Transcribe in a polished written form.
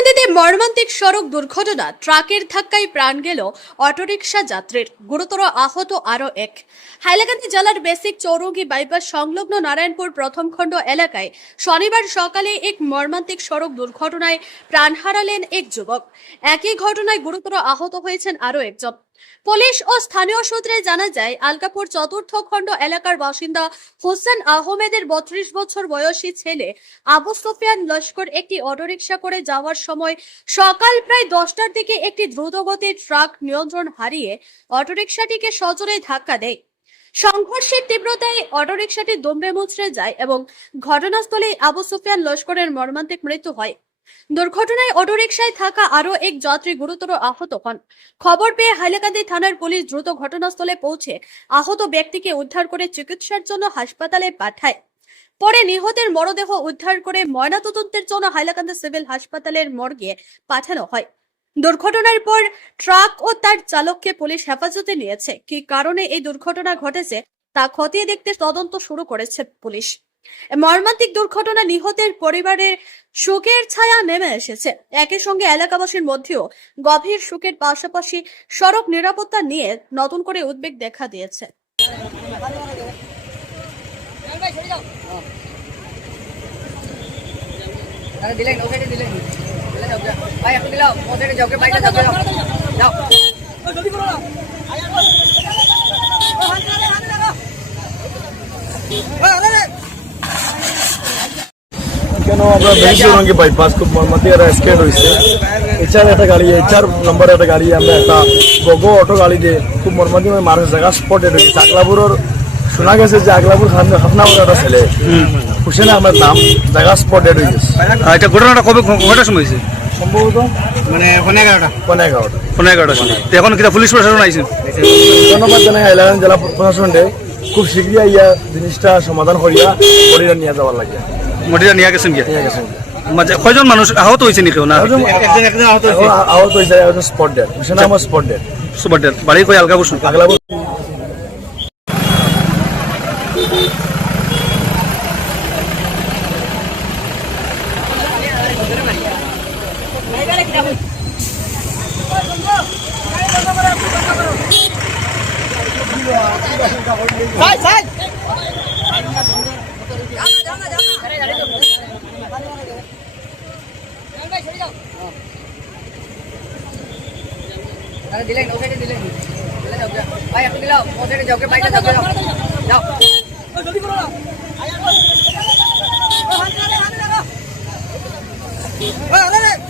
হাইলাকান্দিতে মর্মান্তিক সড়ক দুর্ঘটনা, ট্রাকের ধাক্কায় প্রাণ গেল অটোরিকশা যাত্রীর, গুরুতর আহত আরো এক। হাইলাকান্দি জেলার বেসিক চৌরঙ্গি বাইপাস সংলগ্ন নারায়ণপুর প্রথম খণ্ড এলাকায় শনিবার সকালে এক মর্মান্তিক সড়ক দুর্ঘটনায় প্রাণ হারালেন এক যুবক। একই ঘটনায় গুরুতর আহত হয়েছেন আরো একজন। পুলিশ ও স্থানীয় সূত্রে জানা যায়, আলকাপুর চতুর্থ খণ্ড এলাকার বাসিন্দা হোসেন আহমেদের 32 বছর বয়সী ছেলে আবু সুফিয়ান লস্কর একটি অটোরিকশা করে যাওয়ার সময় সকাল প্রায় 10টার দিকে একটি দ্রুতগতির ট্রাক নিয়ন্ত্রণ হারিয়ে অটোরিকশাটিকে সজোরে ধাক্কা দেয়। সংঘর্ষের তীব্রতায় অটোরিকশাটি দুমড়ে মুচড়ে যায় এবং ঘটনাস্থলে আবু সুফিয়ান লস্করের মর্মান্তিক মৃত্যু হয়। দুর্ঘটনায় অটোরিকশায় থাকা আরো এক যাত্রী গুরুতর আহত হন। খবর পেয়ে হাইলাকান্দি থানার পুলিশ দ্রুত ঘটনাস্থলে পৌঁছে আহত ব্যক্তিকে উদ্ধার করে চিকিৎসার জন্য হাসপাতালে পাঠায়। পরে নিহতের মরদেহ উদ্ধার করে ময়নাতদন্তের জন্য হাইলাকান্দি সিভিল হাসপাতালের মর্গে পাঠানো হয়। দুর্ঘটনার পর ট্রাক ও তার চালককে পুলিশ হেফাজতে নিয়েছে। কি কারণে এই দুর্ঘটনা ঘটেছে তা খতিয়ে দেখতে তদন্ত শুরু করেছে পুলিশ। মর্মান্তিক দুর্ঘটনা নিহতের পরিবারের শোকের ছায়া নেমে এসেছে। একই সঙ্গে এলাকাবাসীর মধ্যেও গভীর শোকের পাশাপাশি সড়ক নিরাপত্তা নিয়ে নতুন করে উদ্বেগ দেখা দিয়েছে। কেন আমরা বেশি বাইপাস খুব মর্মান্তিক একটা অ্যাক্সিডেন্ট হয়েছে। এছাড়া একটা গাড়ি, এছাড় নম্বর একটা গাড়ি, আমরা একটা বগো অটো গাড়ি দিয়ে খুব মর্মান্তিক মানুষ জায়গা স্পটেড হয়েছে। আগলাপুরের শোনা গেছে যে আগলাপুর হাফনাপুর একটা ছেলে হুসেন আহমেদ নাম, জায়গা স্পটেড হয়ে গেছে। এটা ঘটনাটা কবে কটার সময় হয়েছে? সম্ভবত মানে পনেরো এগারোটা এখন এখন কিনা পুলিশ প্রশাসন আইছে? ধন্যবাদ জানাই হাইলাকান্দি জেলা প্রশাসনকে, খুব শীঘ্রই ইয়া জিনিসটা সমাধান করিয়া পরিবার নিয়ে যাওয়ার লাগে। মটিরা নিয়ে গেছেন গিয়া? নিয়ে গেছেন। কয়জন মানুষ আহত হয়েছে নাকি? না, আহত হয়েছে spot dead, Hussain Ahmed spot dead. সুপারডের বাড়ি কই? আলগা বসুন। আগলাপুর Ayo,